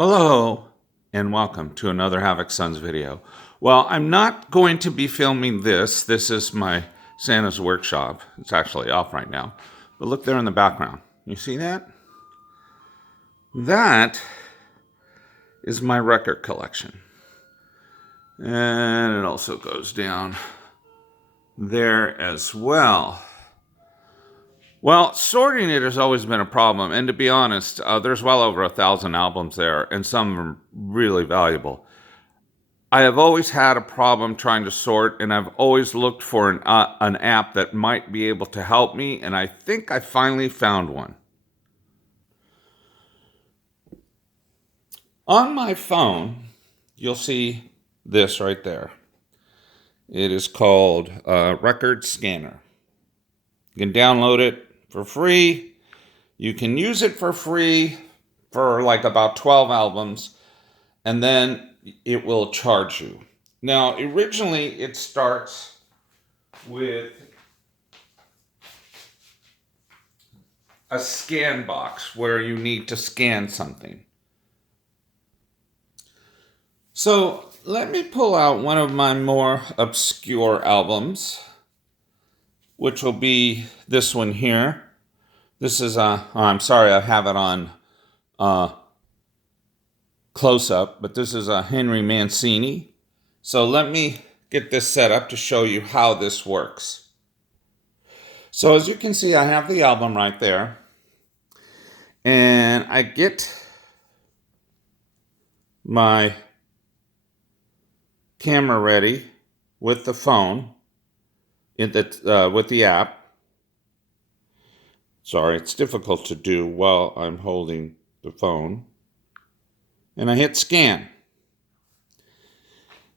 Well, hello and welcome to another Havoc Sons video. Well, I'm not going to be filming this. This is my Santa's workshop. It's actually off right now. But look there in the background. You see that? That is my record collection. And it also goes down there as well. Well, sorting it has always been a problem, and to be honest, there's well over 1,000 albums there, and some of them really valuable. I have always had a problem trying to sort, and I've always looked for an app that might be able to help me, and I think I finally found one. On my phone, you'll see this right there. It is called Record Scanner. You can download it for free. You can use it for free for like about 12 albums, and then it will charge you. Now, originally it starts with a scan box where you need to scan something. So let me pull out one of my more obscure albums, which will be this one here. This is I'm sorry, I have it on close-up, but this is a Henry Mancini. So let me get this set up to show you how this works. So as you can see, I have the album right there, and I get my camera ready with the phone with the app. Sorry, it's difficult to do while I'm holding the phone. And I hit scan.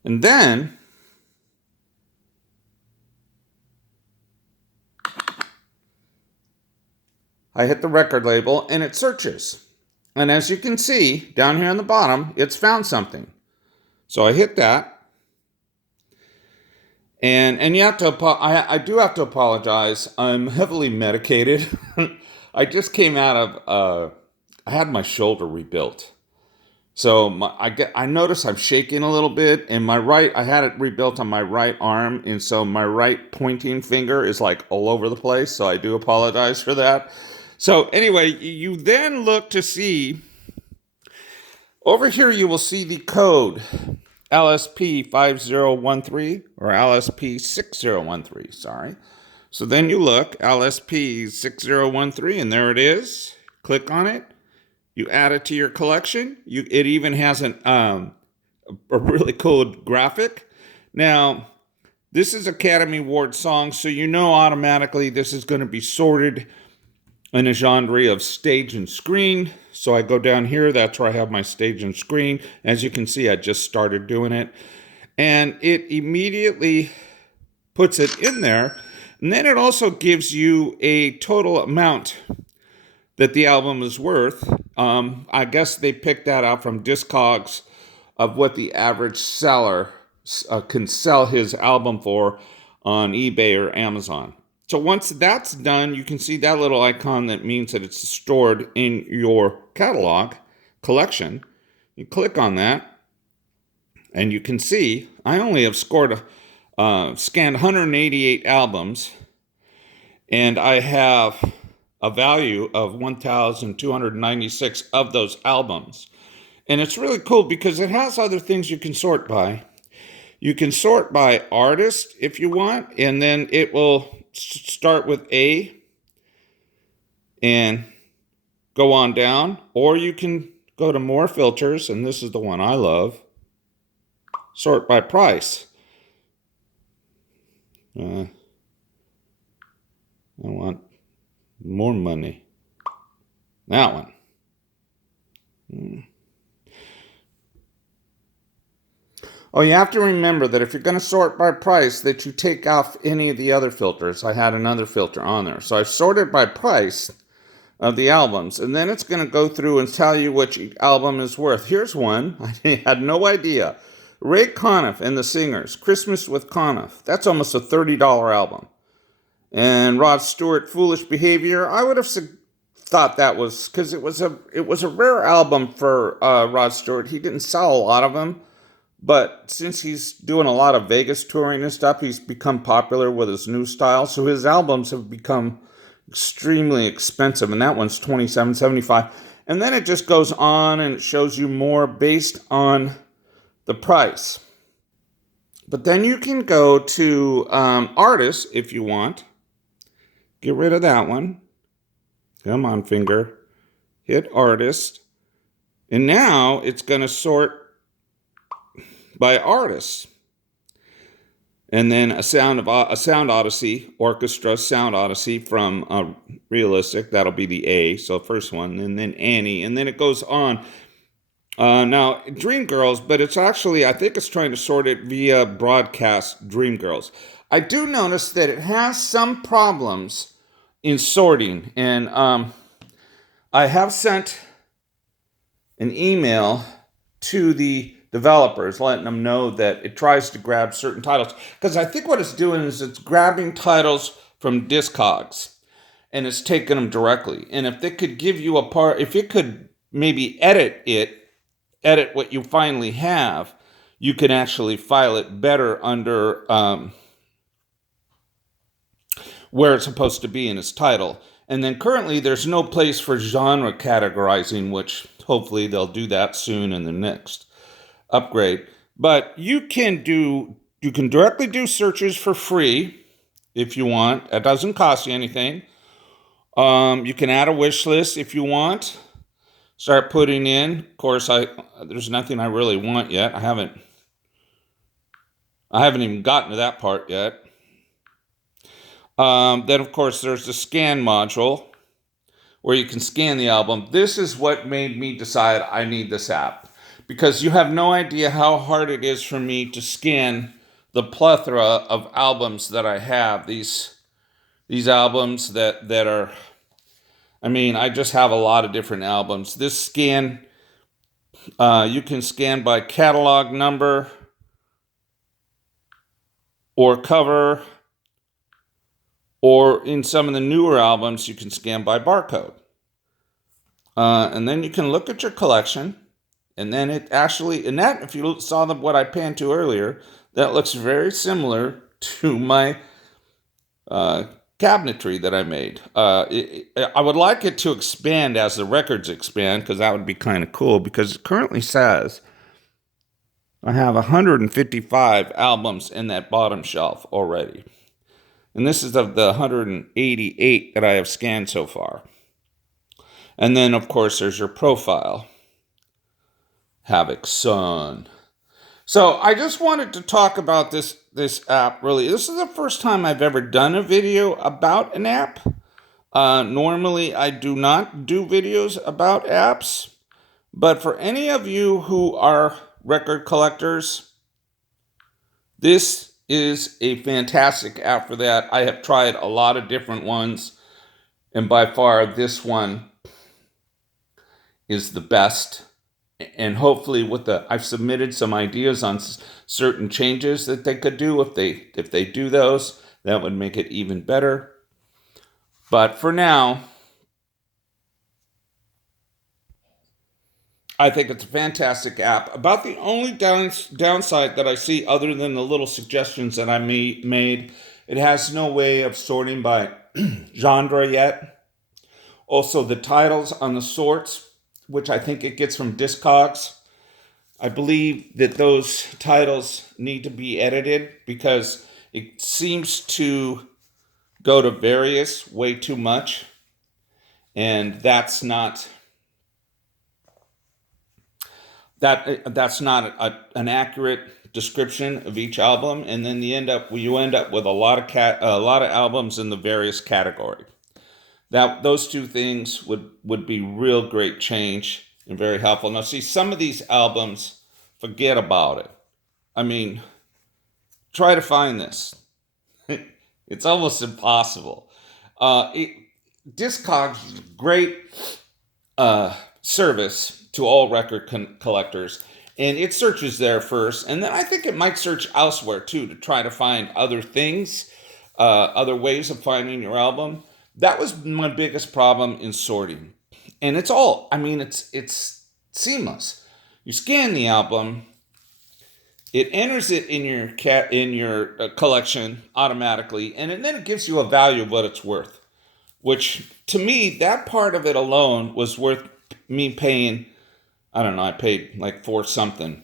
And then I hit the record label and it searches. And as you can see down here on the bottom, it's found something. So I hit that. And you have to, I do have to apologize. I'm heavily medicated. I just came out of, I had my shoulder rebuilt. So I notice I'm shaking a little bit, and I had it rebuilt on my right arm, and so my right pointing finger is like all over the place, so I do apologize for that. So anyway, you then look to see, over here you will see the code. LSP 5013 or LSP 6013, sorry. So then you look, LSP 6013, and there it is. Click on it. You add it to your collection. It even has a really cool graphic. Now, this is Academy Award song, so you know automatically this is going to be sorted in a genre of stage and screen. So I go down here, that's where I have my stage and screen. As you can see, I just started doing it. And it immediately puts it in there. And then it also gives you a total amount that the album is worth. I guess they picked that out from Discogs of what the average seller can sell his album for on eBay or Amazon. So once that's done, you can see that little icon that means that it's stored in your catalog collection. You click on that, and you can see I only have scanned 188 albums, and I have a value of 1,296 of those albums. And it's really cool because it has other things you can sort by. You can sort by artist if you want, and then it will start with A and go on down, or you can go to more filters, and this is the one I love, sort by price. I want more money. That one. Oh, you have to remember that if you're going to sort by price, that you take off any of the other filters. I had another filter on there. So I've sorted by price of the albums, and then it's going to go through and tell you which album is worth. Here's one. I had no idea. Ray Conniff and the Singers, Christmas with Conniff. That's almost a $30 album. And Rod Stewart, Foolish Behavior. I would have thought that was because it was a rare album for Rod Stewart. He didn't sell a lot of them, but since he's doing a lot of Vegas touring and stuff, he's become popular with his new style. So his albums have become extremely expensive, and that one's $27.75. And then it just goes on and it shows you more based on the price. But then you can go to artists if you want. Get rid of that one. Come on, finger. Hit artist. And now it's going to sort by artists. And then a sound odyssey, orchestra sound odyssey from realistic. That'll be the A. So first one, and then Annie, and then it goes on. Now Dreamgirls, but it's actually I think it's trying to sort it via broadcast Dreamgirls. I do notice that it has some problems in sorting, and I have sent an email to the developers letting them know that it tries to grab certain titles, because I think what it's doing is it's grabbing titles from Discogs and it's taking them directly. And if they could give you if it could maybe edit what you finally have, you can actually file it better under where it's supposed to be in its title. And then currently there's no place for genre categorizing, which hopefully they'll do that soon in the next upgrade. But you can directly do searches for free if you want. It doesn't cost you anything. You can add a wish list if you want. Start putting in. Of course, there's nothing I really want yet. I haven't even gotten to that part yet. Then, of course, there's the scan module where you can scan the album. This is what made me decide I need this app, because you have no idea how hard it is for me to scan the plethora of albums that I have. These albums that are, I mean, I just have a lot of different albums. This scan, you can scan by catalog number or cover, or in some of the newer albums, you can scan by barcode. And then you can look at your collection, and then it actually, and that, if you saw what I panned to earlier, that looks very similar to my cabinetry that I made. I would like it to expand as the records expand, because that would be kind of cool, because it currently says I have 155 albums in that bottom shelf already. And this is of the 188 that I have scanned so far. And then, of course, there's your profile. Havoc Sun. So I just wanted to talk about this app, really. This is the first time I've ever done a video about an app. Normally, I do not do videos about apps. But for any of you who are record collectors, this is a fantastic app for that. I have tried a lot of different ones, and by far this one is the best. And hopefully I've submitted some ideas on certain changes that they could do. If they do those, that would make it even better. But for now, I think it's a fantastic app. About the only downside that I see, other than the little suggestions that I made, it has no way of sorting by genre yet. Also, the titles on the sorts, which I think it gets from Discogs, I believe that those titles need to be edited, because it seems to go to various way too much, and that's not an accurate description of each album. And then you end up with a lot of albums in the various category. Those two things would be real great change and very helpful. Now, see, some of these albums, forget about it. I mean, try to find this. It's almost impossible. Discogs is a great service to all record collectors, and it searches there first, and then I think it might search elsewhere too to try to find other things, other ways of finding your album. That was my biggest problem in sorting. And it's all, I mean, it's seamless. You scan the album, it enters it in your collection automatically, and then it gives you a value of what it's worth. Which to me, that part of it alone was worth me paying. I don't know. I paid like four something.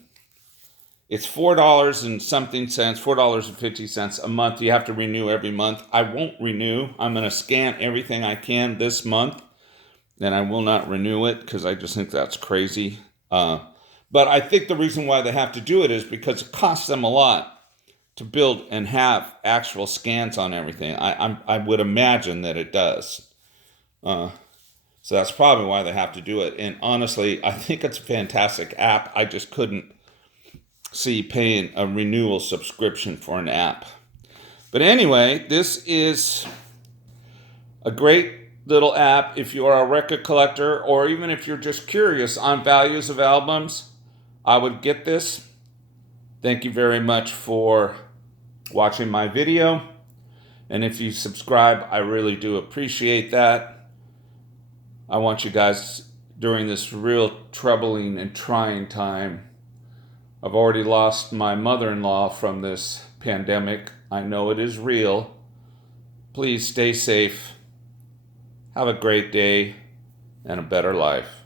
It's $4 and something cents, $4.50 a month. You have to renew every month. I won't renew. I'm going to scan everything I can this month, and I will not renew it because I just think that's crazy. But I think the reason why they have to do it is because it costs them a lot to build and have actual scans on everything. I would imagine that it does. So that's probably why they have to do it. And honestly, I think it's a fantastic app. I just couldn't see paying a renewal subscription for an app. But anyway, this is a great little app if you are a record collector, or even if you're just curious on values of albums. I would get this. Thank you very much for watching my video. And if you subscribe, I really do appreciate that. I want you guys, during this real troubling and trying time, I've already lost my mother-in-law from this pandemic. I know it is real. Please stay safe. Have a great day and a better life.